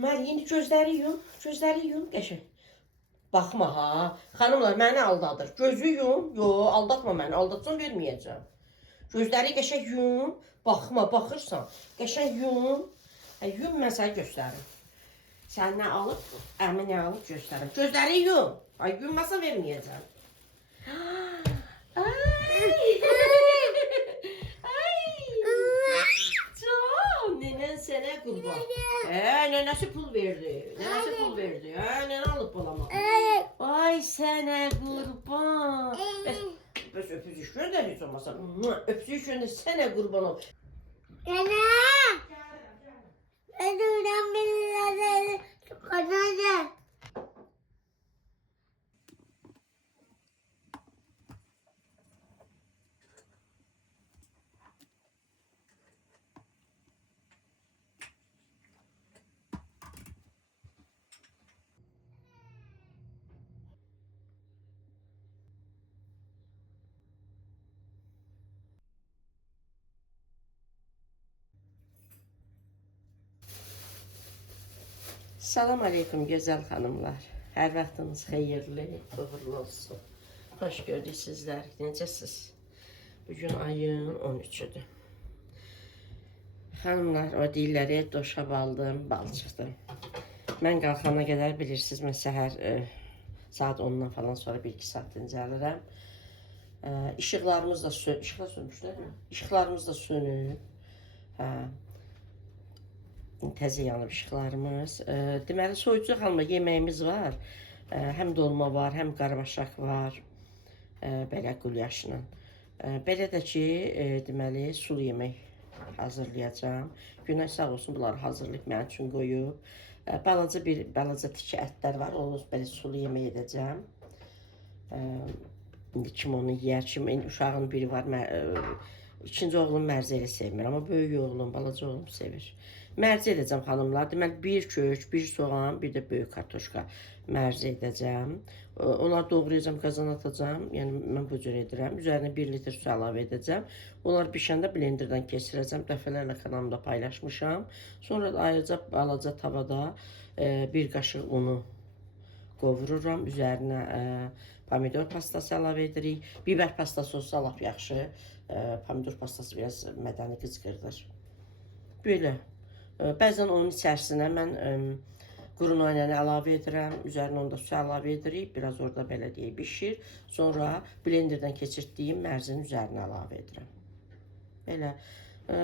Mən indi gözləri yum, qəşəng. Baxma ha. Xanımlar məni aldadır. Gözü yum. Yo, aldatma məni. Aldatsan verməyəcəm. Gözləri qəşəng yum. Baxma, baxırsan. Qəşəng yum. Yum mən sənə göstərim. Sən nə alıb, əmi nə alıb göstərim. Gözləri yum. Ay yummasa verməyəcəm. Nenen sənə qurban. Nənəsi pul verdi. Nənə alıb balama. Ay sənə qurban. Bəs öpücük göndər heç olmasa. Öpücük göndər sənə qurban ol. Nene. Ödümden birileri kazanacak. Salam aleyküm gözəl xanımlar. Hər vaxtınız xeyirli, uğurlu olsun. Xoş gördük sizlər. Necəsiz? Bugün ayın 13-üdür. Xanımlar, o deyirlər, doşab aldım, bal çıxdı. Mən qalxana qədər bilirsiniz, mən səhər saat 10-dan falan sonra 1-2 saat dincəlirəm. İşıqlarımız da İşıqlarımız da sönüb. Təzə yanıb işıqlarımız. Deməli, soyucu xanımlar yeməyimiz var. Həm dolma var, həm qarabaşaq var. Belə qulyaşla. Belə də ki, deməli, sulu yemək hazırlayacağım. Günay sağ olsun, bunları hazırlayıb mənim üçün qoyub. Balaca tiki ətlər var, onu belə sulu yemək edəcəm. İndi kim onu yeyər, kim uşağın biri var, ikinci oğlum mərzi elə sevmir, amma böyük oğlum, balaca oğlum sevir. Mərzi edəcəm xanımlar. Deməli, bir kök, bir soğan, bir də böyük kartoşka mərzi edəcəm. Onları doğrayacağım, qazana atacağım. Yəni, mən bu cür edirəm. Üzərinə 1 litr su əlavə edəcəm. Onları bişəndə blenderdən keçirəcəm. Dəfələrlə kanalımda paylaşmışam. Sonra da ayrıca balaca tavada bir qaşıq unu qovururam. Üzərinə pomidor pastası əlavə edirik. Biber pastası olsa lap yaxşı. Pomidor pastası biraz mədəni qızqırdır. Böyle. Bəzən onun içərisinə mən quru nanəni əlavə edirəm. Üzərinə onda su əlavə edirik. Biraz orada belə deyək bişir. Sonra blenderdən keçirdiyim mərzinin üzərinə əlavə edirəm. Belə.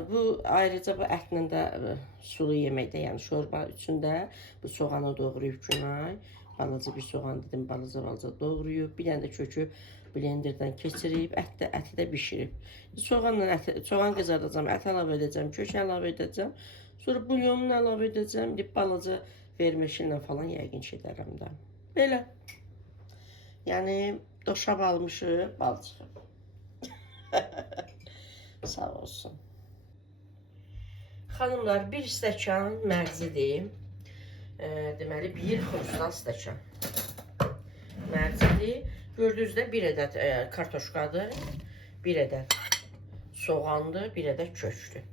Bu ayrıca bu ətlə də sulu yeməkdə, yəni şorba üçündə bu soğanı doğrayıb Günay. Balaca bir soğan dedim, balaca doğrayıb. Bir dənə də kökü blenderdən keçirib, əti də bişirib. Soğan qızardacağım, ət əlavə edəcəm, kök əlavə edəcəm. Sonra bulyonunu əlavə edəcəm. Balaca vermeşinlə falan yəqin ki edərəm də. Belə. Yəni, doşab almışıq, bal çıxıb. Sağ olsun. Xanımlar, bir stəkan mərzidir. Deməli, bir xrustal stəkan mərzidir. Gördüyünüzdə bir ədəd kartoşkadır, bir ədəd soğandır, bir ədəd köktür.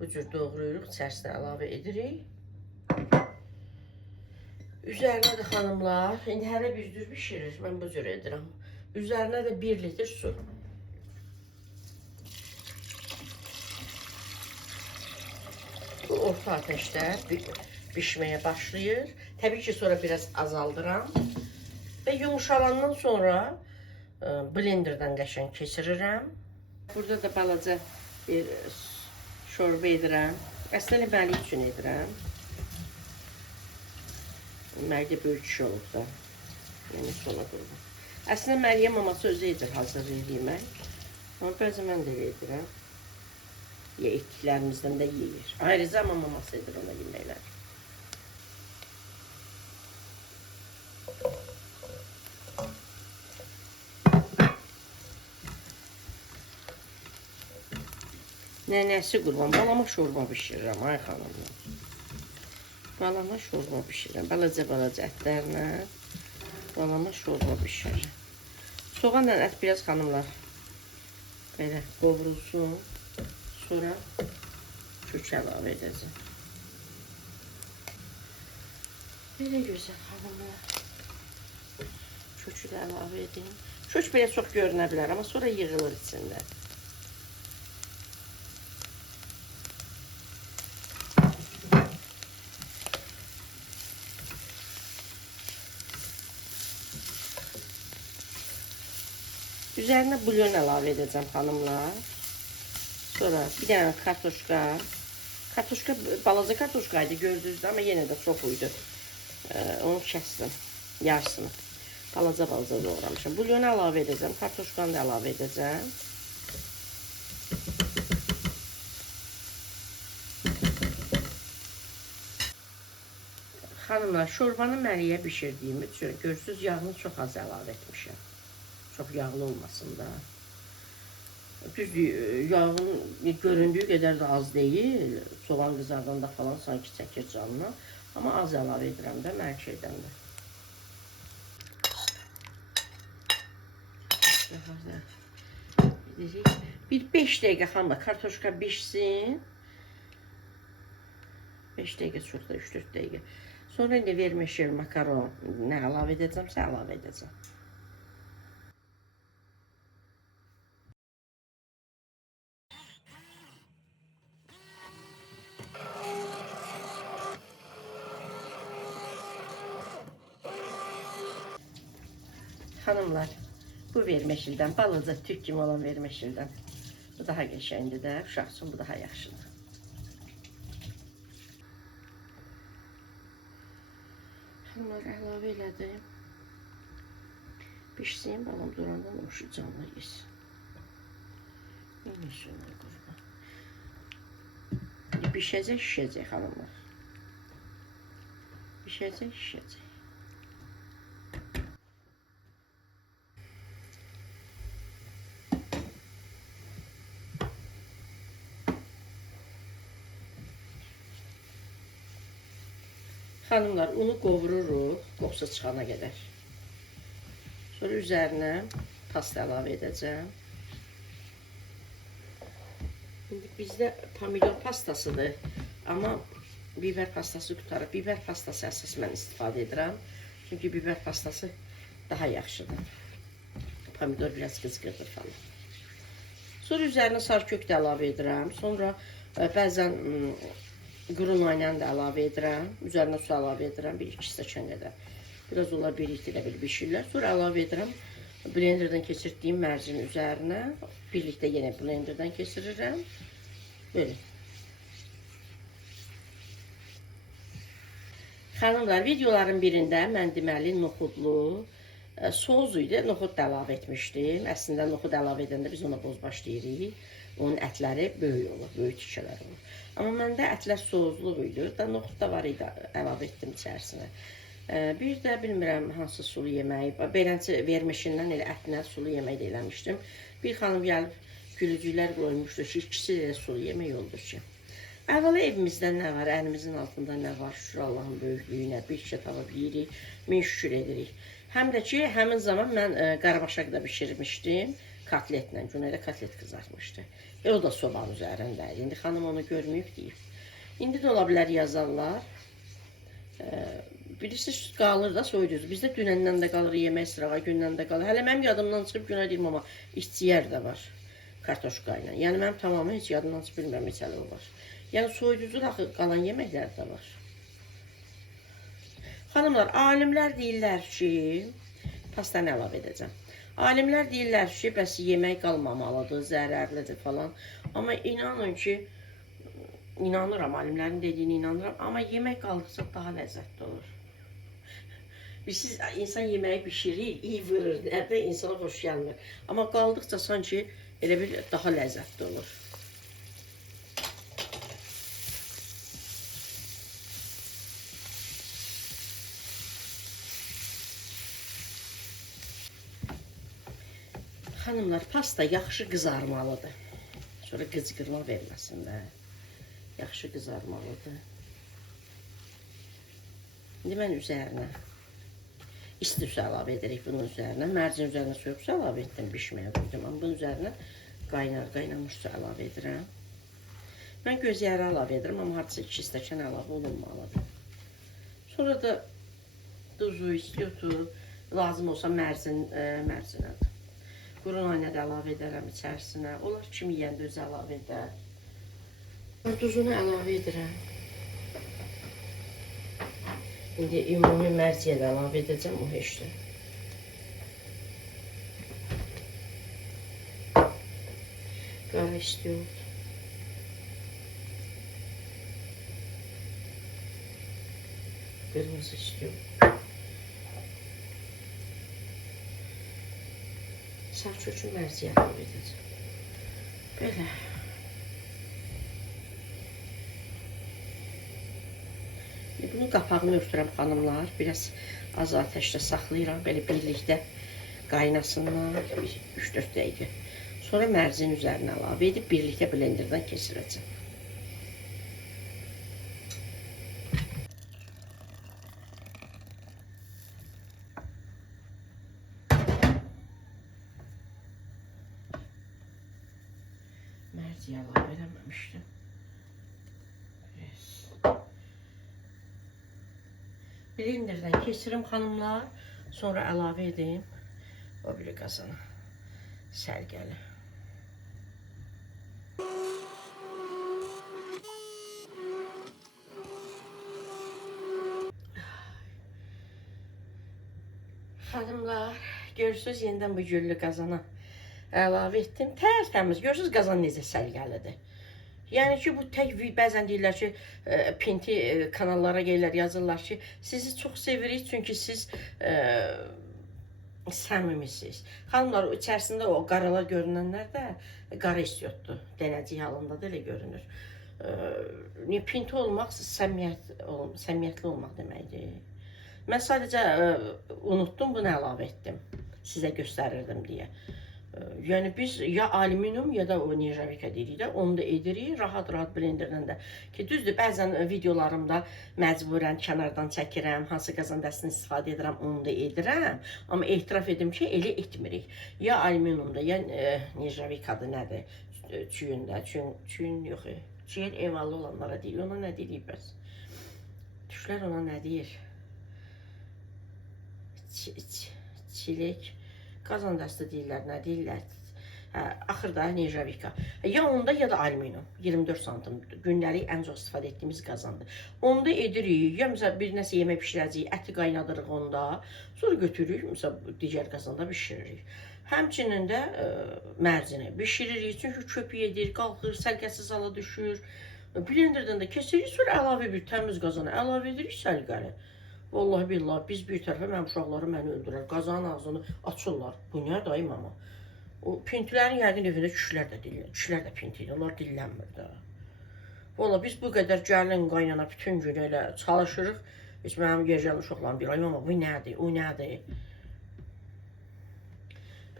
Bu cür doğrayırıq, içərisinə əlavə edirik. Üzərinə də xanımlar, indi hələ bir cür bişirir, mən bu cür edirəm. Üzərinə də 1 litr su. Bu orta ateşdə pişməyə başlayır. Təbii ki, sonra biraz azaldıram. Və yumuşalandan sonra blenderdən qəşəng keçirirəm. Burada da balaca bir şorba edirəm. Əslində məli üçün edirəm. Məli böyük kişi olub da. Yəni sona qurban. Əslində Məliyə maması özü edir, hazırlayır yemək. Amma bəzən mən də edirəm. Etdiklərimizdən də yeyir. Ayrıca amma maması edir ona yeməklər. Nənəsi qurban, balama şorba bişirirəm, ay xanımlar. Balama şorba bişirirəm, balaca ətlərlə balama şorba bişirirəm. Soğanla ət biraz xanımlar belə qovrulsun, sonra kök əlavə edəcəm. Belə gözəl xanımlar. Kökü də əlavə edeyim. Kök belə çox görünə bilər, amma sonra yığılır içində. Üzərinə bulyon əlavə edəcəm xanımlar. Sonra bir dənə kartoşka. Kartoşka, balaca kartoşkaydı gördünüz, amma yenə də çox uydu. Onu kəsdim, yarısını. Balaca doğramışam. Bulyonu əlavə edəcəm, kartoşkanı da əlavə edəcəm. Xanımlar, şorbanı məliyə bişirdiyimi görürsünüz, yağını çox az əlavə etmişəm. Çox yağlı olmasın da. Düzdür, yağın göründüyü qədər də az deyil. Soğan qızardanda falan sanki çəkir canına. Amma az əlavə edirəm də mən şeydən də. Bir 5 dəqiqə xanımlar kartoşka bişsin. 5 dəqiqə çox da 3-4 dəqiqə. Sonra indi vermişir makaron nə əlavə edəcəmsə əlavə edəcəm. Xanımlar, bu verməşildən, balaca tük kimi olan verməşildən. Bu daha qəşəngdir də, uşaq üçün bu daha yaxşıdır. Xanımlar, əlavə elədim. Pişsin, balam durandan uşu canlı yesin. Yine şuna qurban. Pişəcək, şişəcək xanımlar. Pişəcək, şişəcək. Xanımlar, unu qovururuq, qoxusu çıxana qədər. Sonra üzərinə pasta əlavə edəcəm. İndi bizdə pomidor pastasıdır, amma biber pastası qutarıb. Biber pastası əsas mən istifadə edirəm. Çünki biber pastası daha yaxşıdır. Pomidor biraz qızqırdır falan. Sonra üzərinə sarkök də əlavə edirəm. Sonra bəzən quru nane də əlavə edirəm. Üzərinə su əlavə edirəm. 1-2 stəkan qədər. Biraz onlar birlikdə bir bişirlər. Sonra əlavə edirəm. Blenderdən keçirdiyim mərcin üzərinə. Birlikdə yenə blenderdən keçirirəm. Böyle. Xanımlar, videoların birində mən deməli noxudlu soğuz idi. Noxud da əlavə etmişdim. Əslində noxud əlavə edəndə biz ona bozbaş deyirik. Onun ətləri böyük olur, böyük tikələr olur. Amma məndə ətlər soğuzluq idi. Noxud da var idi, əlavə etdim içərisinə. Bir də bilmirəm hansı sulu yeməyi, beləncə vermişindən elə ətinə sulu yemək də eləmişdim. Bir xanım gəlib gülücüklər qoymuşdu ki, ikisi də sulu yemək oldur ki. Əvvəla evimizdə nə var, əlimizin altında nə var, şükür Allahın böyüklüyünə, bir şey tapıb yeyirik, min şükür edirik. Həm də ki, həmin zaman mən qarabaşaq da bişirmişdim. Kotletlə, günədə kotlet qızartmışdı. O da sobanın üzərindəydi. İndi xanım onu görməyib deyib. İndi də ola bilər yazarlar. Bilirsiniz, qalır da soyuduzu. Bizdə dünəndən də qalır, yemək sırağa gündən də qalır. Hələ mənim yadımdan çıxıb günə deyim, amma istiyər də var kartoşka ilə. Yəni mənim tamamı heç yadımdan çıxıb bilmirəm, heç hələ o var. Yəni soyuducu qalan yeməklər də var. Xanımlar, alimlər deyirlər ki, pastanı əlavə edəcəm. Alimlər deyirlər ki, bəs yemək qalmamalıdır, zərərlidir falan. Amma inanın ki, inanıram, alimlərin dediyini inanıram. Amma yemək qaldıqca daha ləzzətli olur. Siz insan yeməyi bişirir, iyi vurur, nədə insana xoş gəlmir. Amma qaldıqca sanki elə bir daha ləzzətli olur. Xanımlar, pasta yaxşı qızarmalıdır. Sonra qıcqırma verməsin də. Yaxşı qızarmalıdır. İndi mən üzərinə isti su əlavə edirik bunun üzərinə. Mərcin üzərinə soyuq su əlavə etdim, bişməyə qoydum. Amma bunun üzərinə qaynamış su əlavə edirəm. Mən göz yağı əlavə edirəm, amma hardasa 2 stəkan əlavə olunmalıdır. Sonra da duzu, istiyotu, lazım olsa mərcinədir. Quru nanə də əlavə edərəm içərisinə. Onlar kim yeyəndə özü əlavə edər. Duzunu əlavə edirəm. İndi ümumi mərciyə də əlavə edəcəm, o heçdir. Qara istiyot. Qırmızı istiyot. Sərçə üçün mərciyə əlavə edəcəm. Belə. Bunun qapağını örtürəm xanımlar. Biraz az ateşdə saxlayıram. Belə birlikdə qaynasınlar. 3-4 dəqiqə. Sonra mərcinin üzərinə əlavə edib birlikdə blenderdən keçirəcəm. Mərciyə əlavə eləməmişdim. Blenderdən keçirim xanımlar. Sonra əlavə edeyim. O biri qazana. Sərgəli. Xanımlar, görürsünüz yenidən bu güllü qazana əlavə etdim. Tərtəmiz. Görürsünüz qazan necə sərgəlidir. Yəni ki, bu tək bəzən deyirlər ki, pinti kanallara gəlirlər, yazırlar ki, sizi çox sevirik, çünki siz səmimisiniz. Xanımlar, içərisində o qaralar görünənlər də qara istiyotdur. Dənəcik halında da elə görünür. Pinti olmaq səmiyyətli olmaq deməkdir. Mən sadəcə unutdum, bunu əlavə etdim. Sizə göstərirdim deyə. Yəni biz ya alüminium ya da o nirjavika deyirik də, onu da edirik rahat-rahat blenderdən də. Ki düzdür, bəzən videolarımda məcburən kənardan çəkirəm, hansı qazan dəstini istifadə edirəm, onu da edirəm. Amma etiraf edim ki, elə etmirik. Ya alüminiumda, ya nirjavikadır, nədir? Çüyündə, çüyün yox, çüyün emallı olanlara deyil. Ona nə deyirik bəs? Düşlər ona nə deyir? Çilek, qazan dəsti deyirlər, nə deyirlər? Axırda nirjavika. Ya onda ya da alüminium. 24 santim günləri ən çox istifadə etdiyimiz qazandır. Onda edirik, ya məsələn bir nəsə yemək bişirəcəyik, əti qaynadırıq onda, sonra götürürük, məsələn digər qazanda bişiririk. Həmçinin də mərcini bişiririk, çünki köpük edir, qalxır, sərgəsiz hala düşür. Blenderdən də kesirik, sonra əlavə bir təmiz qazana əlavə edirik sərgəli. Vallahi billahi, biz bir tərəfə mənim uşaqları məni öldürər, qazanın ağzını açırlar. Bu nə dayım ama? O pintilərin yəqin evində kişilər də dillər, kişilər də pinti edir, onlar dillənmir də. Vallahi biz bu qədər gəlin qaynana bütün gün elə çalışırıq. Heç mənim yercəli uşaqlarım deyir, ay mama bu nədir, o nədir?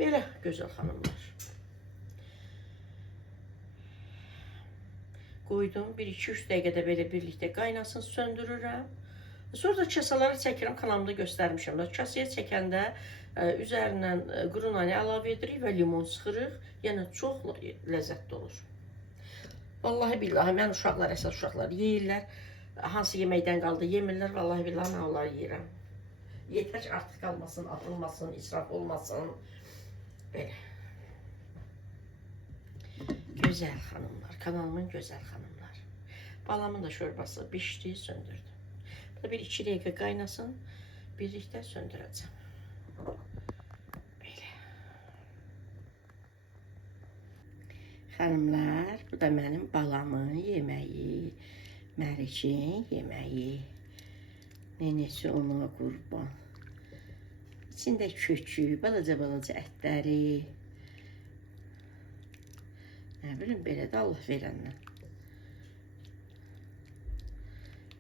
Belə gözəl xanımlar. Qoydum, 1-2-3 dəqiqədə belə birlikdə qaynasın, söndürürəm. Sonra da kasaları çəkirəm, kanalımda göstərmişəm. Kasaya çəkəndə üzərindən quru nanə əlavə edirik və limon sıxırıq. Yəni çox ləzzətli olur. Vallahi billahi, mən uşaqlar, əsas uşaqlar yeyirlər. Hansı yeməkdən qaldı yemirlər. Vallahi billahi, mən onları yeyirəm. Yetər ki, artıq qalmasın, atılmasın, israf olmasın. Belə. Gözəl xanımlar, kanalımın gözəl xanımlar. Balamın da şörbası bişdi, söndürdüm. Bir 2 dəqiqə qaynasın, birlikdə söndürəcəm. Belə. Xanımlar, bu da mənim balamın yeməyi, Mərikin yeməyi. Nənəsi ona qurban. İçində kökü, balaca-balaca ətləri. Nə bilim, belə də Allah verəndən.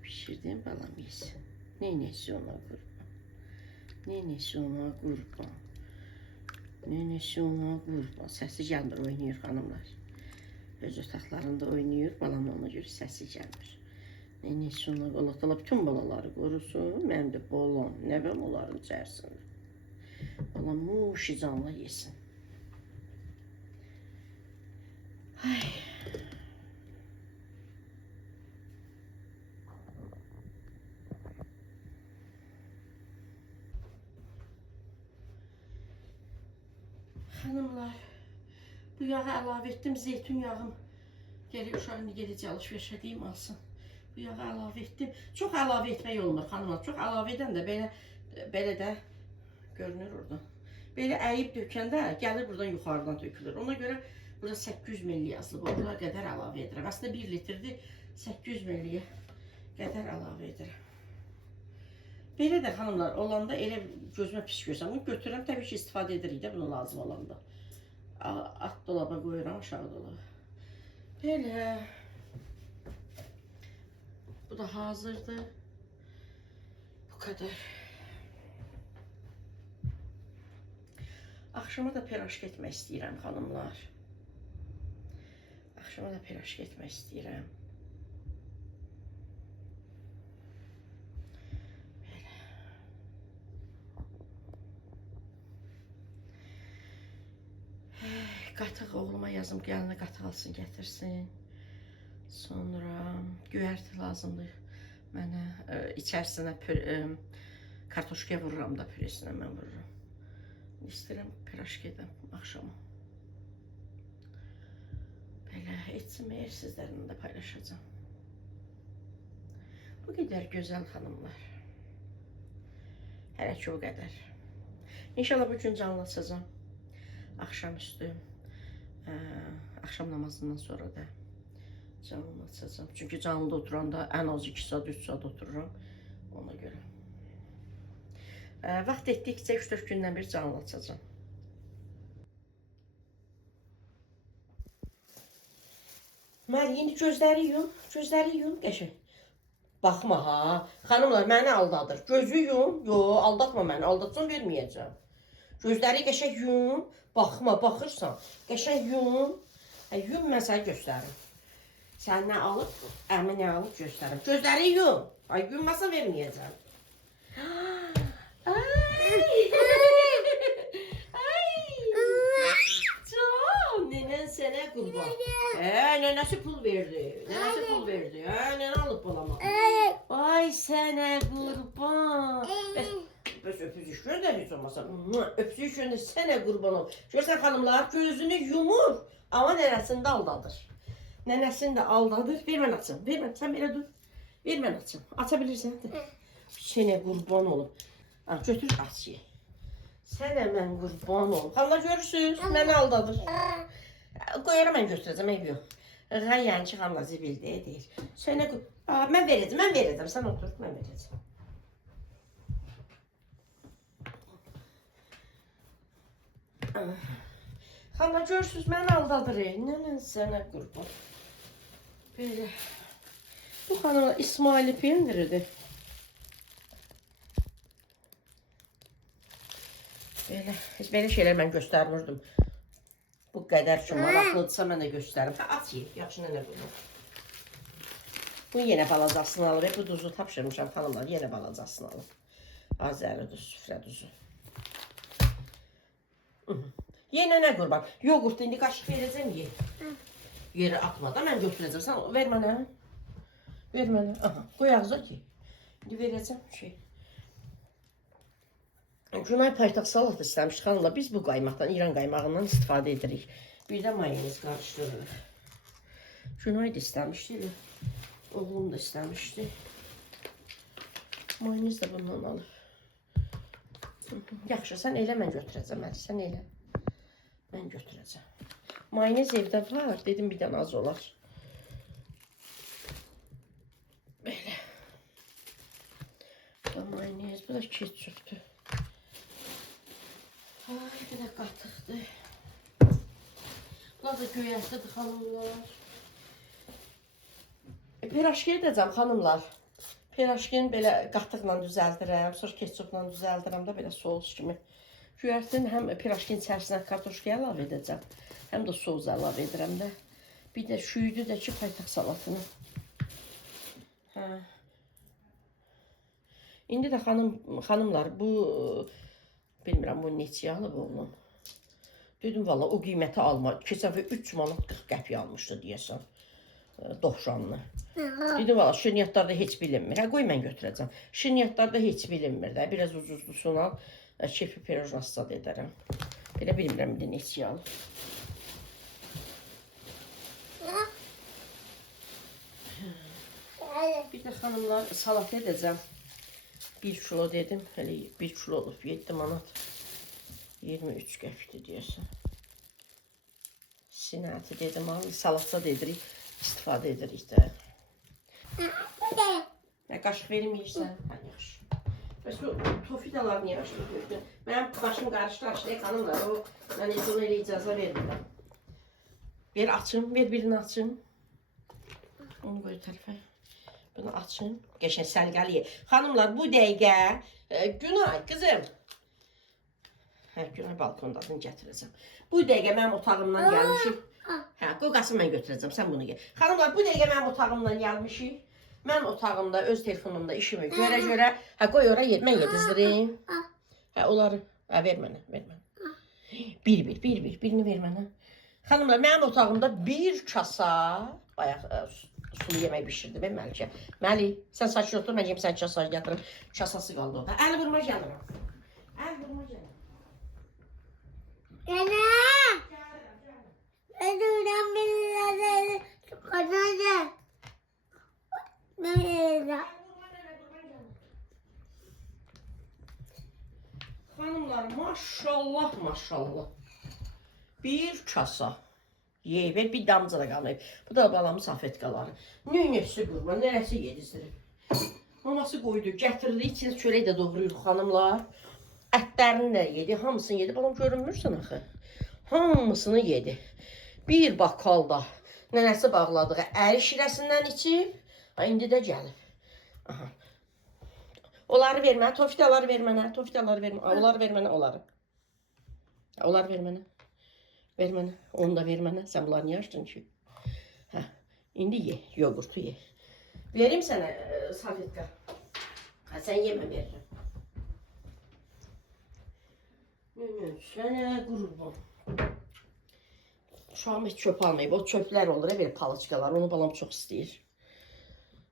Pişirdim, balam yesin. Nənəsi ona qurban. Nənəsi ona qurban. Nənəsi ona qurban. Səsi gəlmir, oynayır xanımlar. Öz otaqlarında oynayır, balam ona görə səsi gəlmir. Nənəsi ona Allah bütün balaları qorusun. Mənim də balam, nəvəm onların içərisində. Balam muşi canla yesin. Ay. Xanımlar, bu yağı əlavə etdim. Zeytun yağım. Gələk uşağım gedəcək alış-veriş edeyim alsın. Bu yağı əlavə etdim. Çox əlavə etmək olmur xanımlar. Çox əlavə edən də belə də görünür orada. Belə əyib dökəndə gəlir buradan yuxarıdan tökülür. Ona görə burada 800 ml yazılıb. Orada qədər əlavə edirəm. Əslində 1 litrdir. 800 ml qədər əlavə edirəm. Belə də xanımlar olanda elə gözümə pis görsəm. Bunu götürürəm. Təbii ki istifadə edirik də bunu lazım olanda. At dolaba qoyuram, aşağı dolaba. Belə. Bu da hazırdır. Bu kadar. Akşama da piraşk etmək istəyirəm xanımlar. Akşama da piraşk etmək istəyirəm. Belə. Qatıq oğluma yazım, gəlinə qatıq alsın, gətirsin. Sonra göyərti lazımdır mənə. İçərisinə kartoşkaya vururam da, püresinə mən vururam. İstəyirəm piraşk edəm axşama. Belə etsin məyər sizlərlə də paylaşacağım. Bu qədər gözəl xanımlar. Hələ ki o qədər. İnşallah bu gün canlasacağım. Axşamüstü, axşam namazından sonra da canlı açacağım. Çünki canlıda oturanda ən az 2 saat, 3 saat otururam. Ona görə. Vaxt etdikcə 3-4 gündən bir canlı açacağım. Mən indi gözləri yum, qəşəng. Baxma ha, xanımlar məni aldadır. Gözü yum, aldatma məni, aldatsam verməyəcəm. Gözləri qəşəng yum, baxma, baxırsan, qəşəng yum. Yum mən sənə göstərim. Sən nə alıb, əmi nə alıb göstərim. Gözləri yum, yummasa verməyəcəm. Nenen sənə qurban. Nənəsi pul verdi. Nənə alıb balama. Ay sənə qurban. Bəs öpücük göndər heç olmasa. Öpücük göndər sənə qurban ol. Görsən xanımlar gözünü yumur, amma nənəsini də aldadır. Nənəsini də aldadır. Ver mən açım. Ver mən. Sən belə dur. Ver mən açım. Aça bilirsən. Sənə qurban olum. Götür aç ye. Sənə mən qurban olum. Xanımlar görürsünüz, məni aldadır. Qoyaram mən götürəcəm, ev yox. Yəni ki, xanımlar zibildə deyil. Sənə qurban... Mən verəcəm. Sən otur, mən verəcəm. Xanımlar görürsünüz, məni aldadır. Nənə sənə qurban. Belə. Bu xanımlar İsmaili pendiridir. Heç belə şeylər mən göstərmirdim. Bu qədər ki, maraqlıdırsa mən də göstərim. Aç ye, yaxşı nənə bunu. Bunu yenə balacasını alır. Bu duzu tapşırmışam xanımlar, yenə balacasını alır. Azəri duz, süfrə duzu. Yenə nə qurban? Yoğurt, indi qaşıq verəcəm, ye. Yeri atma da, mən götürəcəm. Sən ver mənə. Ver mənə. Aha, qoy ağza ki. İndi verəcəm şey. Günay paytaq salat istəmiş xanımlar. Biz bu qaymaqdan, İran qaymağından istifadə edirik. Bir də mayonez qarışdırırıq. Günay da istəmişdi. Oğlum da istəmişdi. Mayonez də bundan alır. Yaxşı, sən elə mən götürəcəm. Sən elə. Mən götürəcəm. Mayonez evdə var. Dedim bir dənə az olar. Belə. Bu da mayonez, bu da ketçupdur. Ay, bir də qatıqdır. Bunlar da göyərtidir xanımlar. Piraşki edəcəm xanımlar. Piraşkini belə qatıqla düzəldirəm, sonra ketçupla düzəldirəm də belə soğuz kimi. Göyərtinin həm piraşkinin içərisinə kartoşka əlavə edəcəm, həm də soğuz əlavə edirəm də. Bir də şüydü də ki, paytaq salatını. İndi də xanımlar, bu... Bilmirəm, bu neçə alıb oğlum. Dedim, valla o qiyməti alma. Keçən və 3 manat 40 qəpiy almışdı deyəsən. Dovşanlı. Dedim, valla şirniyyatlarda heç bilinmir. Qoy mən götürəcəm. Şirniyyatlarda heç bilinmir də. Biraz ucuzlusuna kirpi pirojna sad edərəm. Belə bilmirəm bir də neçə alıb. Bir də xanımlar salat edəcəm. 1 kilo dedim. Hələ 1 kilo olub 7 manat. 23 qəpikdir deyəsən. Sinəti dedim, salatsa edirik, istifadə edirik də. Nə qaşıq verməyirsən? Hə, yaxşı. Bəs o tofidalar niyə qaşıq qoydun? Mənim başım qarışdı, aşırı xanımlar, o mən heç ona elə icazə vermirəm. Ver açım, ver birini açım. Onu qoy tərəfə. Bunu açın. Qəşəng səlqəli ye. Xanımlar, bu dəqiqə Günay, qızım. Hə, Günay balkondasını gətirəcəm. Bu dəqiqə mənim otağımdan gəlmişik. Hə, qoqasını mən götürəcəm, sən bunu ye. Xanımlar, bu dəqiqə mənim otağımdan gəlmişik. Mən otağımda, öz telefonumda işimi görə, hə, qoy ora yer, mən yedizdirim. Hə, onları, hə, ver mənə, ver mənə. Birini ver mənə. Xanımlar, mənim otağımda bir kasa, bayaq sulu yemək bişirdi, ben Məlikə. Məlik, sən saçın otur, mən sən kasa gətirim. Kasası qaldı orada. Əl vurma gəlirəm. Əl vurma gəlirəm. Nene. Ödümden birileri kazanacak. Böyle. Xanımlar, maşallah, maşallah. Bir kasa. Yey ver, bir damcı da qalmayıb. Bu da balamın safetkaları. Nüynəsi qurma, nərəsi yedizdirir. Maması qoydu, gətirdi, içində çörək də doğruyur xanımlar. Ətlərini də yedi, hamısını yedi. Balam görünmürsən axı. Hamısını yedi. Bir bakalda nənəsi bağladığı əri şirəsindən içib. İndi də gəlib. Aha. Onları ver mənə, tofidaları ver mənə, tofidaları ver mənə, onları ver mənə, onları. Onları ver mənə. Ver mənə, onu da ver mənə. Sən bunları niyə açdın ki? Hə, indi ye, yoğurtu ye. Verim sənə salfetka. Hə, sən yemə verirəm. Sənə qurban. Uşağım heç çöp almayıb. O çöplər olur, belə palıçkalar. Onu balam çox istəyir.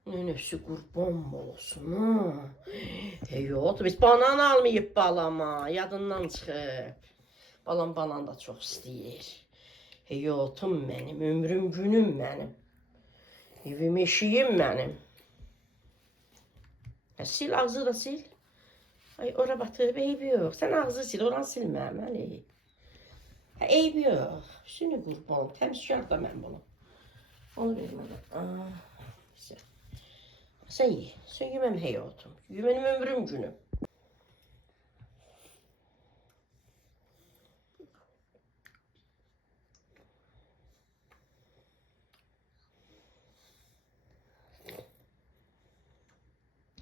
Nönəsi qurban olsun, ha. Yox, biz banan almayıb balama. Yadından çıxıb. Balam banan da çox istəyir. Həyatım mənim, ömrüm günüm mənim. Evim eşiyim mənim. Sil, ağzı da sil. Ay, ora batıb, eybi yox. Sən ağzı sil, oranı silməm, əli. Eybi yox. Sünü qurbanım, təmizkar da mən bunu. Onu ver mənə. Sən ye, sən yeməm həyatım. Mənim ömrüm günüm.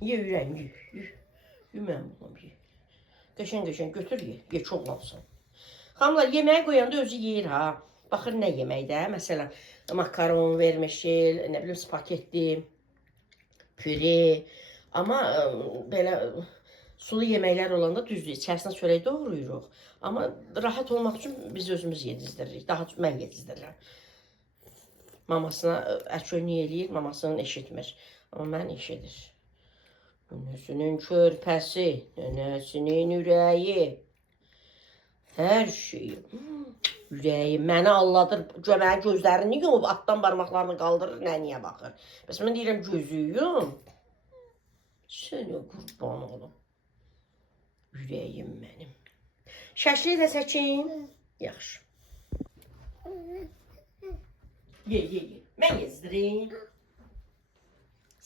Ye ürəyim, ye. Yeməm bulam, ye. Qəşən götür ye, ye çoxlansın. Xanımlar, yeməyə qoyanda özü yeyir ha. Baxır nə yeməkdə, məsələn, makaron vermişil, nə bilim, spagetti, püre. Amma belə sulu yeməklər olanda düzdür, içərisinə çörək doğruyuruq. Amma rahat olmaq üçün biz özümüz yedizdiririk, daha mən yedizdirirəm. Mamasına əçönlük eləyir, mamasını eşitmir. Amma mən eşidir. Nənəsinin körpəsi, nənəsinin ürəyi, hər şeyi. Ürəyi məni alladır, mənim gözlərini yumub, atdan barmaqlarını qaldırır, nəniyə baxır. Bəs mən deyirəm, gözüyüm. Sənə qurban olum. Ürəyim mənim. Şəşli də səkin. Yaxşı. Ye. Mən yezdirim.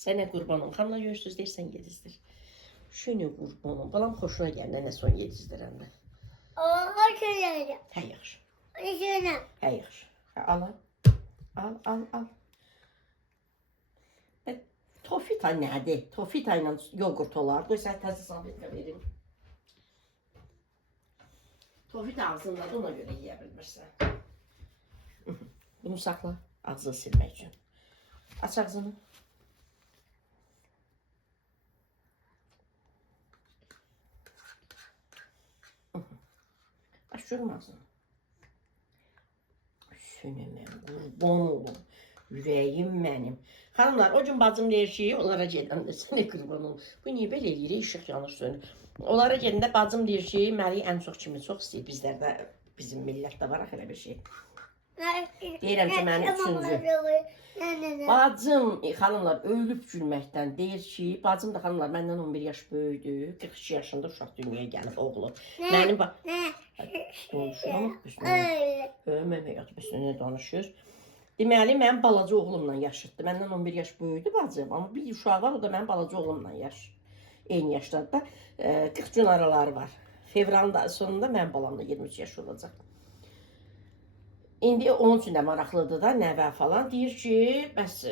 Sənə qurbanım. Xanımla görürsünüz, deyirsən yedizdir. Şunu qurbanım. Balam xoşuna gəlir, nə son yedizdiriləndə. O şöyle. Hə, yaxşı. O şöyle. Hə, yaxşı. Al. Tofita nədir? Tofita ilə yoğurt olar. Qoy sən təzə salfetka verim. Tofita ağzındadır, ona görə yeyə bilmirsən. Bunu saxla, ağzını silmək üçün. Aç ağzını. Aç görüm ağzını. Sənə mən qurban olum. Ürəyim mənim. Xanımlar, o gün bacım deyir ki, onlara gedəndə sənə qurban olum. Bu niyə belə eləyir? İşıq yanır sönür. Onlara gedəndə bacım deyir ki, Məlik ən çox kimi çox istəyir bizlərdə Bizim millətdə var axı elə bir şey. Deyirəm ki, mənim üçüncü. Bacım, xanımlar, ölüb gülməkdən deyir ki, bacım da xanımlar məndən 11 yaş böyüdür. 42 yaşında uşaq dünyaya gəlib, oğlu. Mənim ne danışır? Deməli, mənim balaca oğlumla yaşıddır. Məndən 11 yaş böyüdü bacım. Amma bir uşağı var, o da mənim balaca oğlumla yaş. Eyni yaşlarda. 40 gün araları var. Fevralın sonunda mənim balam da 23 yaş olacaq. İndi onun üçün də maraqlıdır da, nəvə falan. Deyir ki, bəs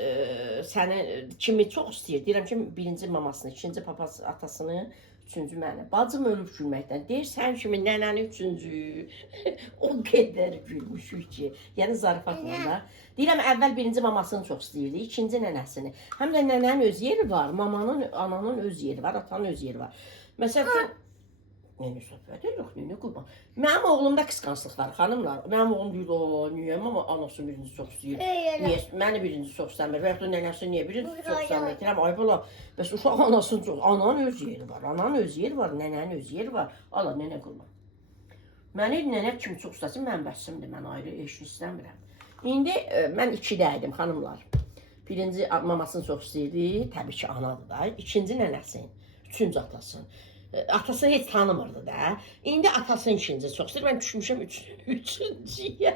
səni kimi çox istəyir. Deyirəm ki, birinci mamasını, ikinci papası, atasını, üçüncü məni. Bacım ölüb gülməkdən. Deyir, sən kimi nənəni üçüncü. O qədər gülmüşük ki. Yəni, zarafatla da. Deyirəm, əvvəl birinci mamasını çox istəyirdi, ikinci nənəsini. Həm də nənənin öz yeri var, mamanın, ananın öz yeri var, atanın öz yeri var. Məsəl üçün, nene söhbəti yox, nene qurban. Mənim oğlumda qısqanclıq var, xanımlar. Mənim oğlum deyir, o, niyə mama anası birinci çox istəyir? Niyə məni birinci çox istəmir? Və yaxud da nənəsi niyə birinci çox istəmir? Deyirəm, ay bala, bəs uşaq anasını çox, ananın öz yeri var, ananın öz yeri var, nənənin öz yeri var. Allah, nənə qurban. Məni nənə kimi çox istəsin, mən bəsimdir, mən ayrı eşini istəmirəm. İndi mən ikidəydim, xanımlar. Birinci mamasını çox istəyirdi, təbii ki, anadır da. İkinci nənəsin, üçüncü atasın. Atasını heç tanımırdı da. İndi atasının ikinci çox istəyir. Mən düşmüşəm üçüncüyə.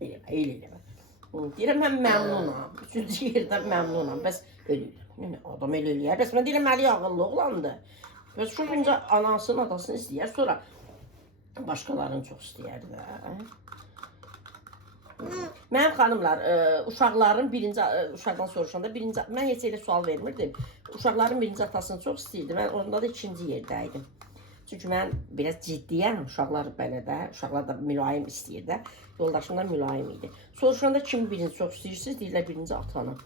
Elə. Deyirəm, mən məmnunam. Üçüncü yerdə məmnunam. Bəs ölürəm. Adam elə eləyər. Bəs mən deyirəm, Məli ağıllı oğlandır. Bəs şu güncə anasının, atasını istəyər. Sonra başqalarını çox istəyər də. Mənim xanımlar, uşaqların birinci, uşaqdan soruşanda birinci, mən heç elə sual vermirdim. Uşaqların birinci atasını çox istəyirdim, mən onda da ikinci yerdəydim. Çünki mən biraz ciddiyəm, uşaqlar belə də, uşaqlar da mülayim istəyir də, yoldaşım da mülayim idi. Soruşanda kimi birinci çox istəyirsiniz, deyirlər birinci atanı.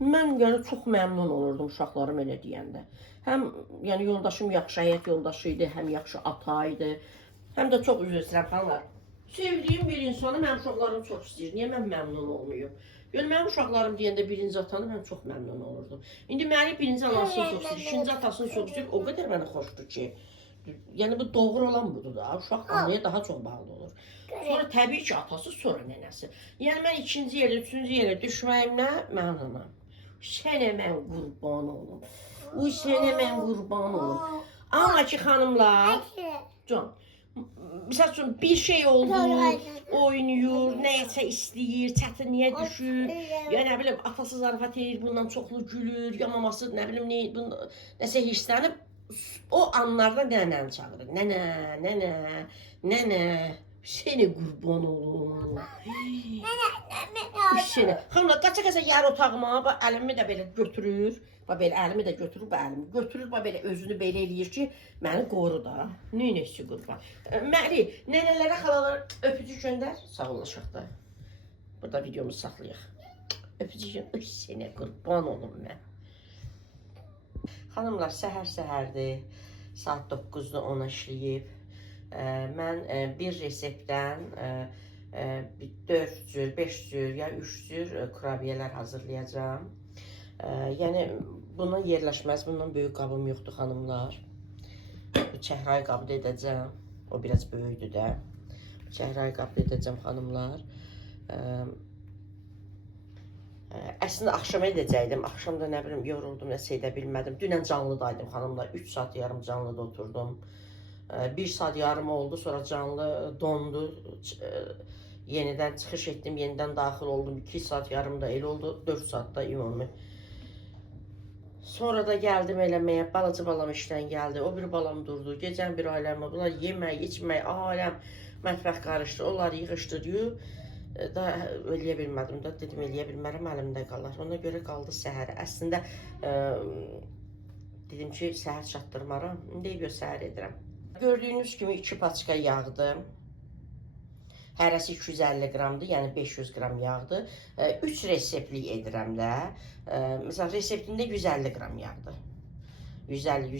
Mən yəni çox məmnun olurdum uşaqlarım elə deyəndə. Həm yəni yoldaşım yaxşı həyat yoldaşı idi, həm yaxşı ata idi, həm də çox üzr istəyirəm xanımlar. Sevdiyim bir insanı mənim uşaqlarım çox istəyir. Niyə mən məmnun olmuyum? Yəni mənim uşaqlarım deyəndə birinci atanı mən çox məmnun olurdum. İndi məni birinci anasını çox istəyir, ikinci atasını çox istəyir. O qədər mənə xoşdur ki. Yəni bu doğru olan budur da. Uşaq anaya daha çox bağlı olur. Sonra təbii ki atası, sonra nənəsi. Yəni mən ikinci yerə, üçüncü yerə düşməyimlə məmnunam. Sənə mən qurban olum. Uy sənə mən qurban olum. Amma ki xanımlar, can. Misal üçün bir şey oldu, oynayır, nəyəsə istəyir, çətinliyə düşür, ya nə bilim, atası zarafat edir, bundan çoxlu gülür, ya maması nə bilim, nəsə hirslənib, o anlarda nənəni çağırır. Nənə, seni qurban olum. Seni. Xanımlar, qaça-qaça yer otağıma, əlimi də belə götürür. Belə əlimi də götürür, əlimi götürür, belə özünü belə eləyir ki, məni qoru da. Neynəsi qurban. Məli, nənələrə, xalalara öpücük göndər. Sağ olaşaq da. Burada videomuzu saxlayaq. Öpücük göndər. Sənə qurban olum mən. Xanımlar, səhər-səhərdir. Saat 9-da 10 işləyib. Mən bir reseptdən 4 cür, 5 cür ya 3 cür kurabiyələr hazırlayacağım. Yəni, buna yerləşməz, bundan böyük qabım yoxdur, xanımlar. Bu çəhrayı qabda edəcəm. O biraz böyükdür də. Çəhrayı qabda edəcəm, xanımlar. Əslində, axşama edəcəkdim. Axşam da nə bilim, yoruldum, nəsə edə bilmədim. Dünən canlıdaydım, xanımlar. 3 saat yarım canlıda oturdum. 1 saat yarım oldu, sonra canlı dondu. Yenidən çıxış etdim, yenidən daxil oldum. 2 saat yarım da elə oldu, 4 saatda ümumi. Sonra da gəldim eləməyə, balaca balam işdən gəldi, o bir balam durdu, gecən bir ailəmə, bunlar yemək, içmək, aləm, mətbəx qarışdı, onları yığışdırıyor, da eləyə bilmədim da, dedim eləyə bilmərəm, əlimdə qalar, ona görə qaldı səhər. Əslində, dedim ki, səhər çatdırmaram, indi səhər edirəm. Gördüyünüz kimi 2 paçka yağdım. Hərəsi 250 qramdır, yəni 500 qram yağdır. 3 reseptlik edirəm də. Məsələn, reseptimdə 150 qram yağdır. 150,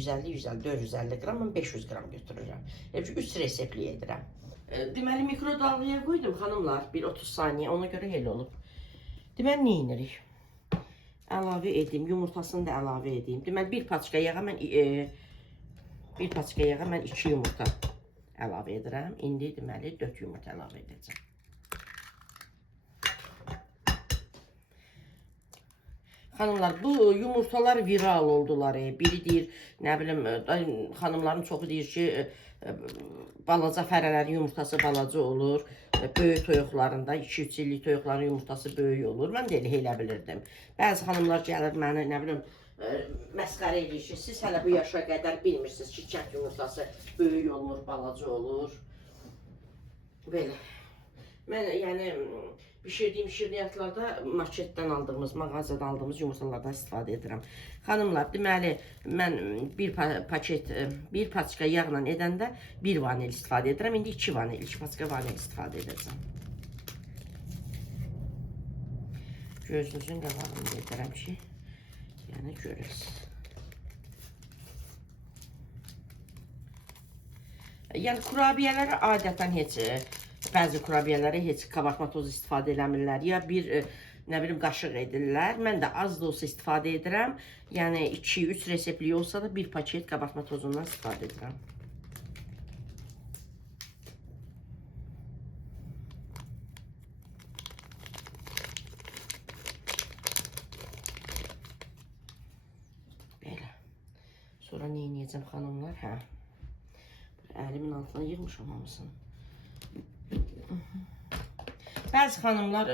450 qram, mən 500 qram götürürəm. Yəni ki, 3 reseptlik edirəm. Deməli, mikrodalğaya qoydum, xanımlar, bir 30 saniyə, ona görə elə olub. Deməli, nə edirik? Əlavə edeyim, yumurtasını da əlavə edeyim. Deməli, bir paçka yağa mən 2 yumurta əlavə edirəm. İndi deməli 4 yumurta əlavə edəcəm. Xanımlar, bu yumurtalar viral oldular. Biri deyir, nə bilim, xanımların çoxu deyir ki, balaca fərələrin yumurtası balaca olur. Böyük toyuqlarında, 2-3 illik toyuqların yumurtası böyük olur. Mən də elə bilirdim. Bəzi xanımlar gəlir mənə, nə bilim, məsxərə edir ki, siz hələ bu yaşa qədər bilmirsiniz ki, kənd yumurtası böyük olmur, balaca olur. Belə. Mən, yəni, bişirdiyim şirniyyatlarda marketdən aldığımız, mağazadan aldığımız yumurtalardan istifadə edirəm. Xanımlar, deməli, mən bir paçka yağla edəndə 1 vanil istifadə edirəm. İndi 2 vanil, 2 paçka vanil istifadə edəcəm. Gözünüzün qabağını edirəm ki, yəni görürsünüz. Yəni, kurabiyələri adətən heç, bəzi kurabiyələri heç qabartma tozu istifadə eləmirlər. Ya bir, nə bilim, qaşıq edirlər. Mən də az da olsa istifadə edirəm. Yəni, 2-3 reseptli olsa da bir paket qabartma tozundan istifadə edirəm. Belə. Sonra nə edəcəm xanımlar? Hə. Əlimin altına yığmışam hamısını. Bəzi xanımlar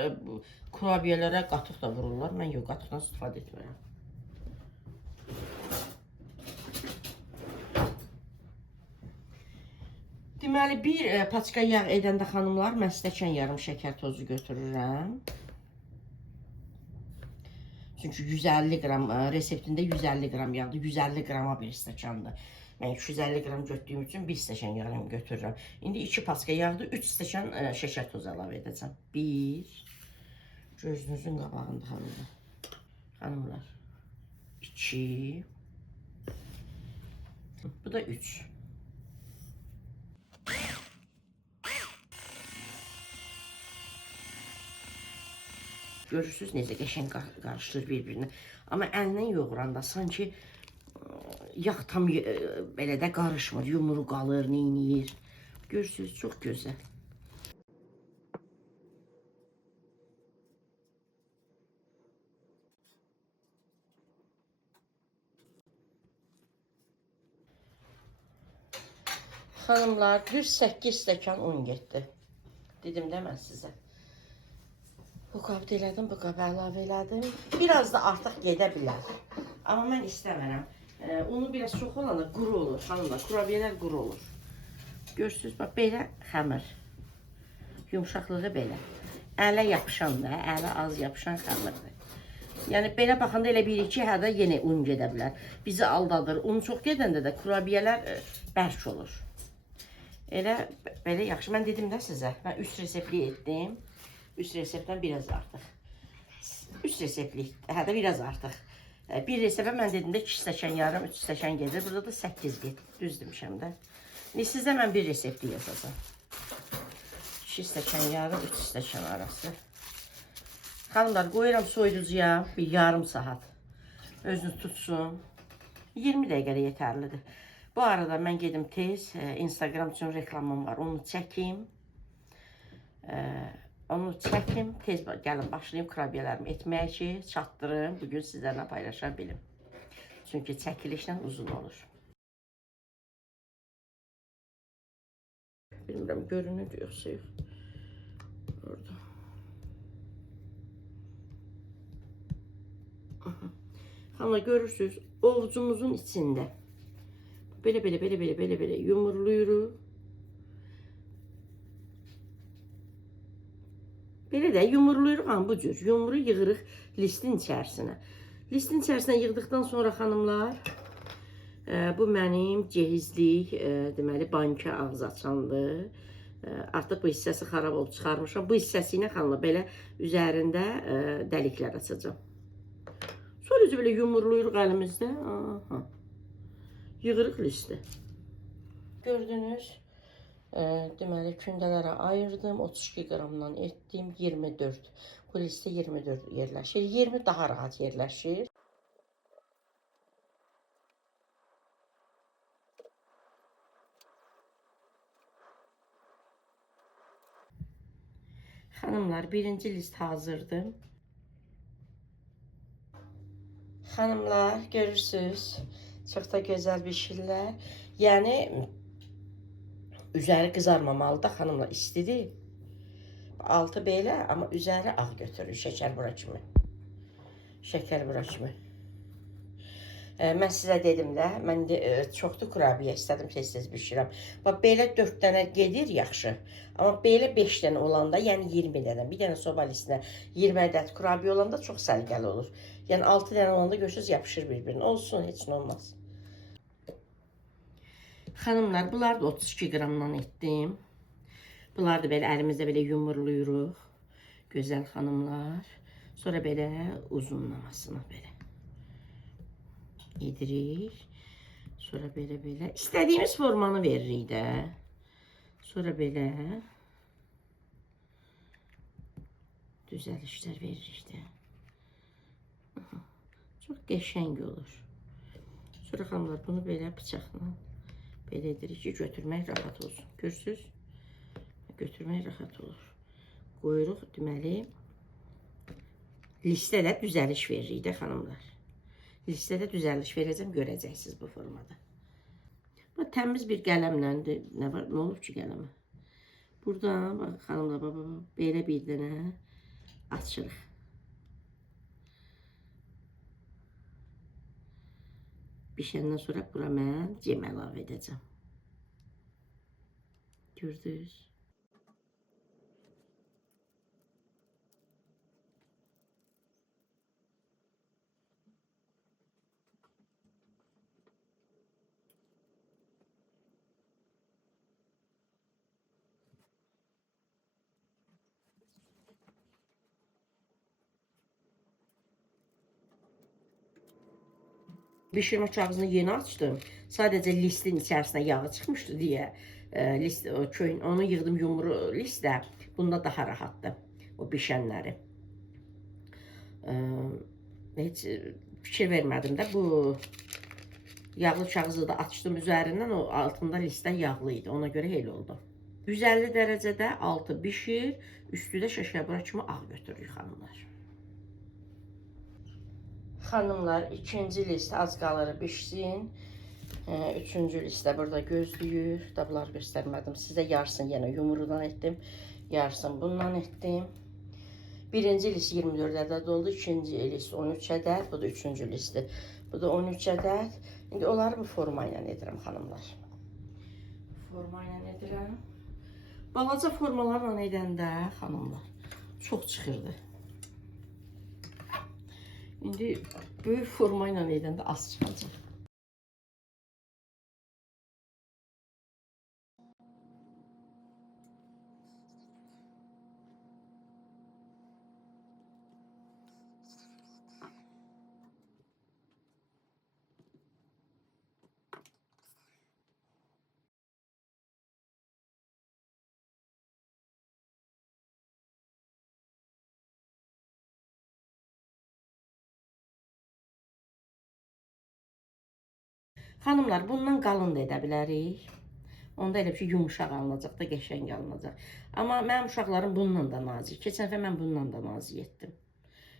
kurabiyələrə qatıq da vururlar. Mən yox, qatıqdan istifadə etmirəm. Deməli, bir paçka yağ edəndə xanımlar, mən stəkan yarım şəkər tozu götürürəm. Çünki 150 qram, reseptində 150 qram yağdır. 150 qrama bir stəkandır. Mən 250 qram götürdüyüm üçün 1 stəkan yağ götürürəm. İndi 2 paçka yağdır, 3 stəkan şəkər tozu əlavə edəcəm. 1, gözünüzün qabağında xanımlar. 2, bu da 3. Görürsünüz necə qəşəng qarışdırır bir-birinə. Amma əllə yoğuranda sanki yağ tam belə də qarışmır, yumru qalır, neyniyir. Görürsünüz, çox gözəl. Xanımlar, düz 8 stəkan un getdi. Dedim də mən sizə. Bu qabda elədim, bu qabı əlavə elədim. Biraz da artıq gedə bilər. Amma mən istəmirəm. Unu biraz çox olanda quru olur. Xanımlar, kurabiyələr quru olur. Görürsünüz, bax, belə xəmir. Yumuşaqlığı belə. Ələ yapışan da, ələ az yapışan xəmirdir. Yəni, belə baxanda elə bir-iki hədə yenə un gedə bilər. Bizi aldadır. Un çox gedəndə də kurabiyələr bərk olur. Elə, belə yaxşı. Mən dedim də sizə, mən 3 reseptli etdim. 3 reseptdən biraz artıq. 3 reseptlik, hədə biraz artıq. Bir reseptə mən dedim də 2 stəkan yarım, 3 stəkan gedir. Burada da 8 gedir. Düz demişəm də. Sizdə mən bir reseptli yazacağım. 2 stəkan yarım, 3 stəkan arası. Xanımlar, qoyuram soyuducuya bir yarım saat. Özünüz tutsun. 20 dəqiqədə yetərlidir. Bu arada mən gedim tez. Instagram üçün reklamım var. Onu çəkim. Onu çəkim, tez gəlin başlayayım kurabiyələrimi etməyə ki, çatdırım, bugün sizlərlə paylaşa bilim. Çünki çəkilişlə uzun olur. Bilmirəm, görünür yoxsa yox. Orada. Amma görürsünüz, ovucumuzun içində. Belə yumurluyuruq. Belə də yumurluyuruq, bu cür. Yumru yığırıq listin içərisinə. Listin içərisinə yığdıqdan sonra xanımlar, bu mənim cehizlik, deməli, banka ağız açandır. Artıq bu hissəsi xarab olub çıxarmışam. Bu hissəsi ilə xanımlar belə üzərində dəliklər açacağım. Sonra belə yumurluyuruq əlimizdə. Yığırıq listi. Gördünüz. Deməli, kündələrə ayırdım, 32 qramdan etdim, 24. Bu listə 24 yerləşir, 20 daha rahat yerləşir. Xanımlar, birinci list hazırdır. Xanımlar, görürsünüz. Çox da gözəl bişirlər. Yəni üzəri qızarmamalı da xanımlar, istidir. Altı belə, amma üzəri ağ götürür, şəkər bura kimi. Şəkər bura kimi. Mən sizə dedim də, mən çoxdur kurabiyə istədim, tez-tez bişirəm. Bax, belə 4 dənə gedir, yaxşı. Amma belə 5 dənə olanda, yəni 20 dənə, bir dənə soba listinə 20 ədəd kurabiyə olanda çox səliqəli olur. Yəni 6 dənə olanda görürsünüz, yapışır bir-birinə. Olsun, heç nə olmaz. Xanımlar, bunlar da 32 qramdan etdim. Bunlar da belə əlimizdə belə yumurluyuruq. Gözəl xanımlar. Sonra belə uzunlamasına belə yedirik. Sonra belə. İstədiyimiz formanı veririk də. Sonra belə düzəlişlər veririk də. Çox qəşəng olur. Sonra xanımlar, bunu belə bıçaqla belə edirik ki, götürmək rahat olsun. Görürsünüz? Götürmək rahat olur. Qoyuruq, deməli, listədə düzəliş veririk də xanımlar. Listədə düzəliş verəcəm, görəcəksiniz bu formada. Bu təmiz bir qələmlə, nə var, nə olub ki qələmə? Buradan, bax xanımlar, belə bir dənə açırıq. Bişəndən sonra bura mən cem əlavə edəcəm. Gördünüz? Bişirmə kağızını yeni açdım. Sadəcə listin içərisinə yağı çıxmışdı deyə onu yığdım yumru listə. Bunda daha rahatdır o bişənləri. Heç fikir vermədim də, bu yağlı kağızı da açdım üzərindən, o altında listə yağlı idi. Ona görə elə oldu. 150 dərəcədə altı bişir, üstü də şəkərbura kimi ağ götürürük xanımlar. Xanımlar, ikinci list az qalır bişsin. Üçüncü listə burada gözləyir. Dablar göstərmədim. Sizə yarısını yenə yumrudan etdim. Yarısını bundan etdim. Birinci list 24 ədəd oldu. İkinci list 13 ədəd. Bu da üçüncü listi. Bu da 13 ədəd. İndi onları bu forma ilə edirəm xanımlar. Forma ilə edirəm. Balaca formalarla edəndə xanımlar çox çıxırdı. İndi böyük forma ilə edəndə az çıxacaq. Xanımlar, bundan qalın da edə bilərik. Onda elə bir şey yumuşaq alınacaq da, qəşəng alınacaq. Amma mənim uşaqlarım bundan da nazik. Keçən dəfə mən bundan da nazik etdim.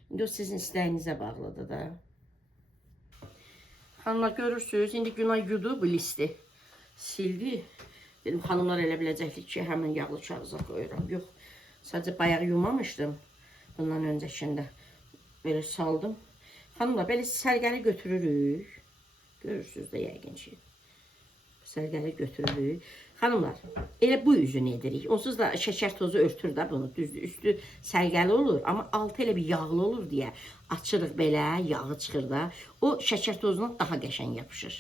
İndi o sizin istəyinizə bağlıdır da. Xanımlar, görürsünüz, indi Günay yudu bu listi. Sildi. Dedim, xanımlar elə biləcəkdir ki, həmin yağlı kağıza qoyuram. Yox, sadəcə bayaq yumamışdım. Bundan öncəkində belə saldım. Xanımlar, belə sərgəli götürürük. Görürsünüz də yəqin ki. Sərgəli götürürük. Xanımlar, elə bu üzünü edirik. Onsuz da şəkər tozu örtür də bunu. Düzdür, üstü sərgəli olur. Amma altı elə bir yağlı olur deyə açırıq belə, yağı çıxır da. O şəkər tozuna daha qəşəng yapışır.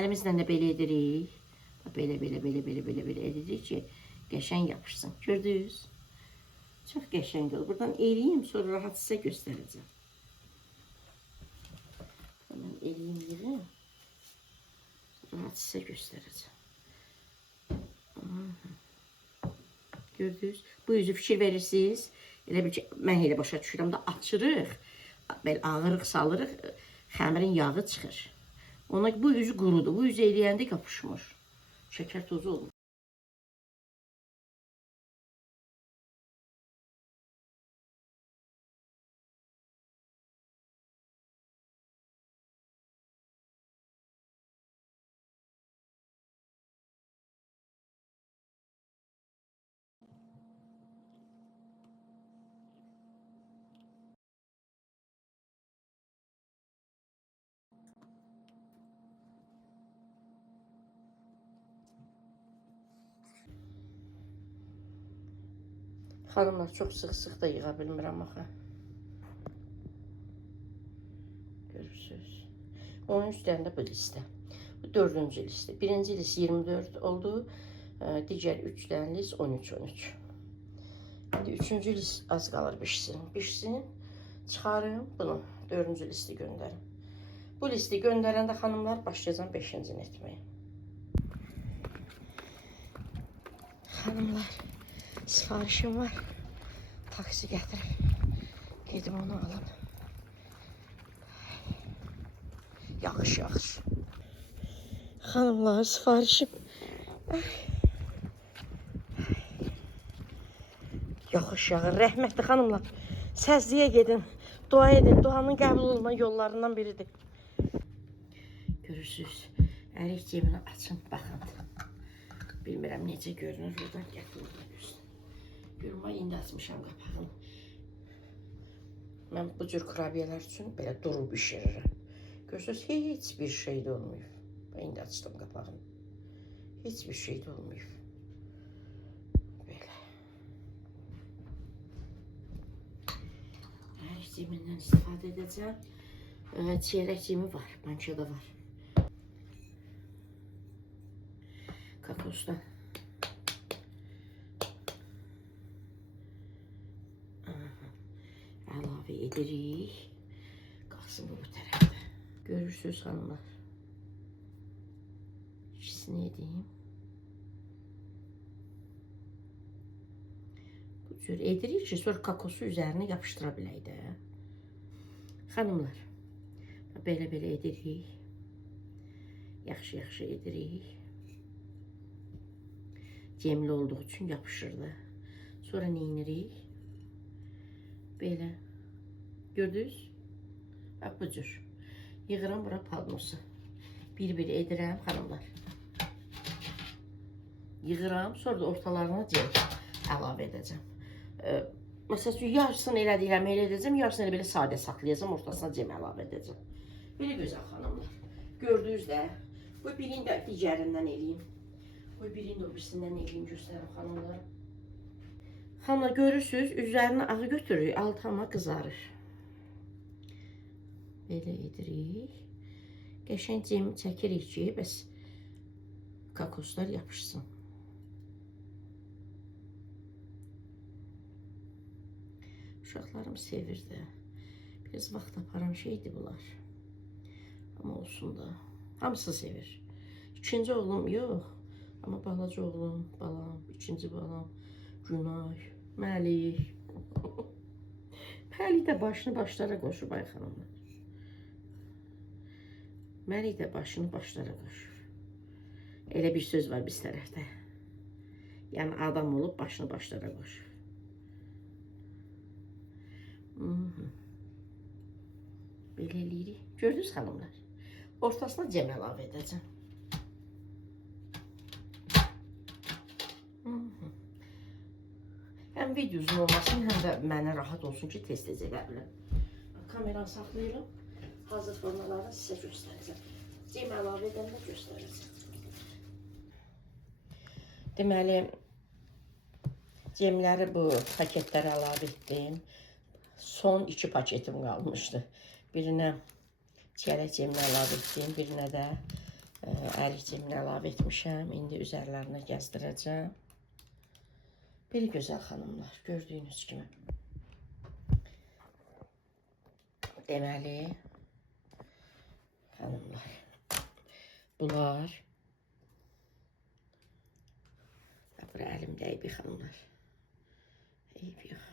Əlimizlə də belə edirik. Belə edirik ki, qəşəng yapışsın. Gördünüz? Çox qəşəng olur. Buradan eləyim, sonra rahat sizə göstərəcəm. Hemen eləyim yığım. Rahat sizə göstərəcəm. Gördünüz? Bu üzü fikir verirsiniz. Elə bir ki, mən elə başa düşürəm də açırıq. Belə ağırıq salırıq. Xəmirin yağı çıxır. Ona bu üzü qurudur. Bu üzü eləyəndə yapışmır. Şəkər tozu olur. Xanımlar çox sıx-sıx da yığa bilmirəm axı. Görürsünüz. Onun üstlərində bu listə. Bu 4-cü listə. Birinci list 24 oldu. Digər 3 dənə list 13-13. İndi 3-cü list az qalır bişsin. Bişsin. Çıxarım bunu. 4-cü listi göndərim. Bu listi göndərəndə xanımlar başlayacağım 5-cini etməyə. Xanımlar, sifarişim var. Taksi gətirib. Gedim onu alım. Yaxşı. Xanımlar, sifarişim. Yaxşı yağır. Rəhmətli xanımlar. Səzliyə gedin. Dua edin. Duanın qəbul olma yollarından biridir. Görürsünüz. Ərik cemini açın. Baxın. Bilmirəm necə görünür. Buradan gətirir. Görünmə indi açmışam qapağını. Mən bu cür kurabiyələr üçün belə durub bişirirəm. Görürsünüz, heç bir şey də olmuyor. Ben indi açdım qapağını. Heç bir şey də olmuyor. Belə. Ərik cemindən istifadə edəcəm. Çiyələk cemi var. Bankada var. Kakosdan. Əlavə edirik. Qalsın bu tərəfdə. Görürsünüz xanımlar. İkisini edeyim. Bu cür edirik ki, sonra kakosu üzərinə yapışdıra bilək də. Xanımlar, belə edirik. Yaxşı edirik. Cemli olduğu üçün yapışır da. Sonra neyinirik? Belə. Gördünüz? Bax bu cür. Yığıram bura palnosu. Bir edirəm xanımlar. Yığıram, sonra da ortalarına cem əlavə edəcəm. Məsəl üçün, yarısını elədiyəm, elə edəcəm, yarısını belə sadə saxlayacam, ortasına cem əlavə edəcəm. Belə gözəl xanımlar. Gördünüz də, bu birini də digərindən eləyim. Bu birini də o birisindən eləyim, göstərim xanımlar. Xanımlar, görürsünüz, üzərini ağı götürürük, altı amma qızarır. Belə edirik. Qəşəng cemi çəkirik ki, bəs kakoslar yapışsın. Uşaqlarım sevir də. Biraz vaxt aparan şeydir bunlar. Amma olsun da. Hamısı sevir. İkinci oğlum yox. Amma balaca oğlum, balam, ikinci balam, Günay, Məlik. Məlik də başını başlara qoşur, ay xanımlar. Məlik də başını başlara qoşur. Elə bir söz var biz tərəfdə. Yəni adam olub başını başlara qoşur. Belə eləyirik. Gördünüz xanımlar. Ortasına cem əlavə edəcəm. Həm video uzun olmasın, həm də mənə rahat olsun ki, tez-tez edə biləm. Kameranı saxlayıram. Hazır formaları sizə göstərəcəm. Cem əlavə edəndə göstərəcəm. Deməli, cemləri bu paketlərə əlavə etdim. Son 2 paketim qalmışdı. Birinə çiyələk cemini əlavə etdim, birinə də ərik cemini əlavə etmişəm. İndi üzərlərinə gəzdirəcəm. Belə gözəl xanımlar, gördüyünüz kimi. Deməli, xanımlar, bunlar, bura əlimdə eybi xanımlar, eybi yox.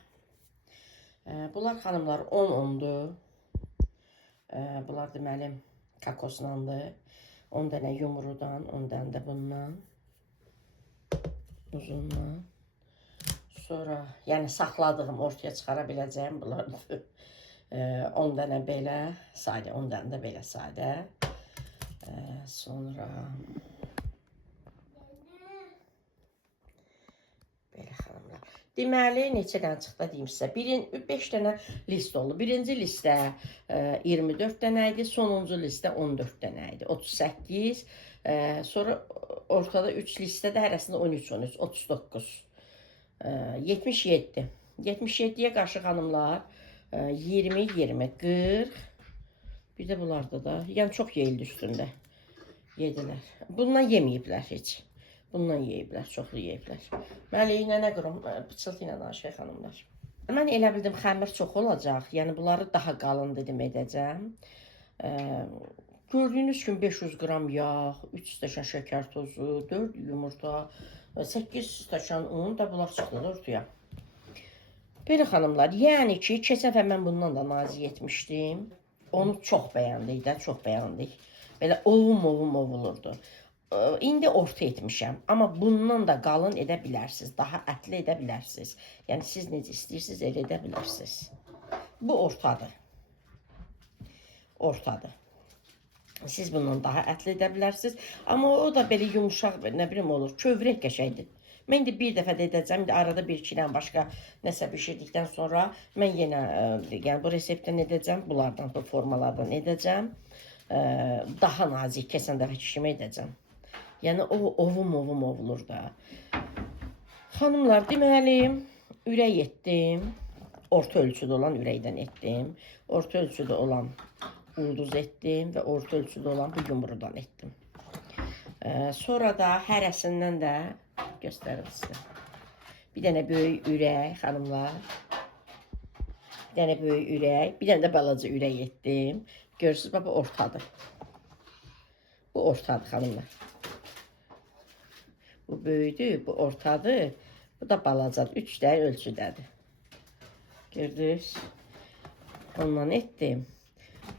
Bunlar xanımlar 10-10'dur. Bunlar deməli kakoslandır. 10 dənə yumrudan, 10 dənə də bundan, uzundan. Sonra, yəni saxladığım, ortaya çıxara biləcəyim bunlardır. 10 dənə belə sadə, 10 dənə də belə sadə. Sonra belə xanımlar. Deməli, neçə dənə çıxdı deyim sizə. 5 dənə list oldu. Birinci listə 24 dənə idi, sonuncu listə 14 dənə idi. 38, sonra ortada 3 listədə hərəsində 13-13, 39. 77. 77'yə qarşı xanımlar 20, 20, 40. Bir də bunlarda da, yəni çox yeyildi üstündə. Yedilər. Bundan yeməyiblər heç. Bundan yeyiblər, çoxlu yeyiblər. Mən ilə nə qıram, pıçıltı ilə danışaq xanımlar. Mən elə bildim xəmir çox olacaq. Yəni bunları daha qalın dedim edəcəm. Gördüyünüz kimi 500 qram yağ, 3 stəkan şəkər tozu, 4 yumurta, 8 stəkan un da bunlar çıxdı ortaya. Belə xanımlar, yəni ki, keçən dəfə mən bundan da nazik etmişdim. Onu çox bəyəndik də, çox bəyəndik. Belə ovulurdu. İndi orta etmişəm. Amma bundan da qalın edə bilərsiniz. Daha ətli edə bilərsiniz. Yəni siz necə istəyirsiniz elə edə bilərsiniz. Bu ortadır. Ortadır. Siz bundan daha ətli edə bilərsiniz. Amma o da belə yumuşaq, nə bilim olur. Kövrək qəşəngdir. Mən indi bir dəfə də edəcəm. İndi arada bir iki ilə başqa nəsə bişirdikdən sonra mən yenə yəni bu reseptdən edəcəm. Bunlardan, bu formalardan edəcəm. Daha nazik keçən dəfəki kimi edəcəm. Yəni o ovulur da. Xanımlar, deməli, ürək etdim. Orta ölçüdə olan ürəkdən etdim. Orta ölçüdə olan ulduz etdim və orta ölçüdə olan bu yumrudan etdim. Sonra da hərəsindən də göstərim sizə. Bir dənə böyük ürək, xanımlar. Bir dənə böyük ürək, bir dənə də balaca ürək etdim. Görürsünüz, bu ortadır. Bu ortadır, xanımlar. Bu böyüdür, bu ortadır. Bu da balacadır, 3 dənə ölçüdədir. Gördünüz? Ondan etdim.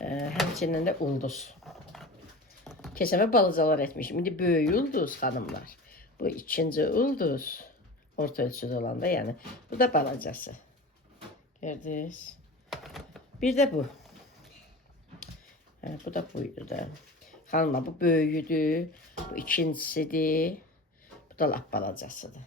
Həmçinin də ulduz. Keçən balacalar etmişim. İndi böyük ulduz, xanımlar. Bu ikinci ulduz. Orta ölçüdə olanda, yəni. Bu da balacası. Gördünüz? Bir də bu. Bu da buydu da. Xanımlar, bu böyüdür. Bu ikincisidir. Bu da lap balacasıdır.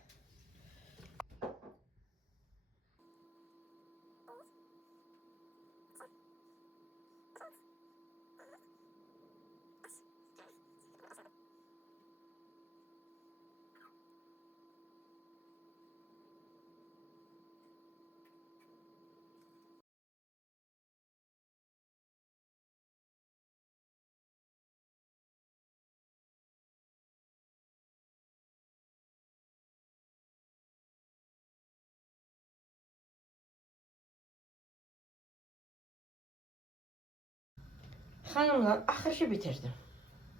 Xanımlar, axırı bitirdim.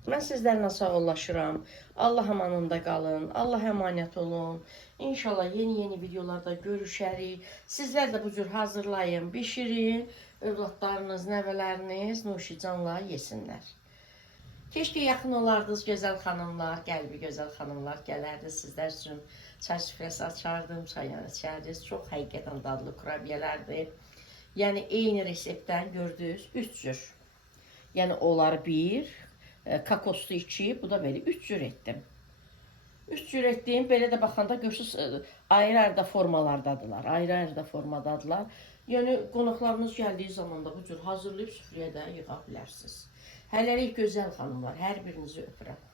Mən sizlərlə sağollaşıram. Allah amanında qalın. Allah əmanət olun. İnşallah yeni videolarda görüşərik. Sizlər də bu cür hazırlayın, bişirin. Övladlarınız, nəvələriniz nuşicanla yesinlər. Keşke yaxın olardınız gözəl xanımlar, qəlbi gözəl xanımlar gələrdi sizlər üçün. Çay süfrəsi açardım, çaylar içərdiniz. Çox həqiqətən dadlı kurabiyələrdir. Yəni eyni reseptdən gördünüz 3 cür. Yəni onları bir, kakoslu 2, bu da belə 3 cür etdim. 3 cür etdim, belə də baxanda görürsünüz ayrı-ayrı formalardadılar. Ayrı-ayrı formadadılar. Yəni qonaqlarınız gəldiyi zaman da bu cür hazırlayıb süfrəyə də yığa bilərsiniz. Hələlik gözəl xanımlar, hər birinizi öpürəm.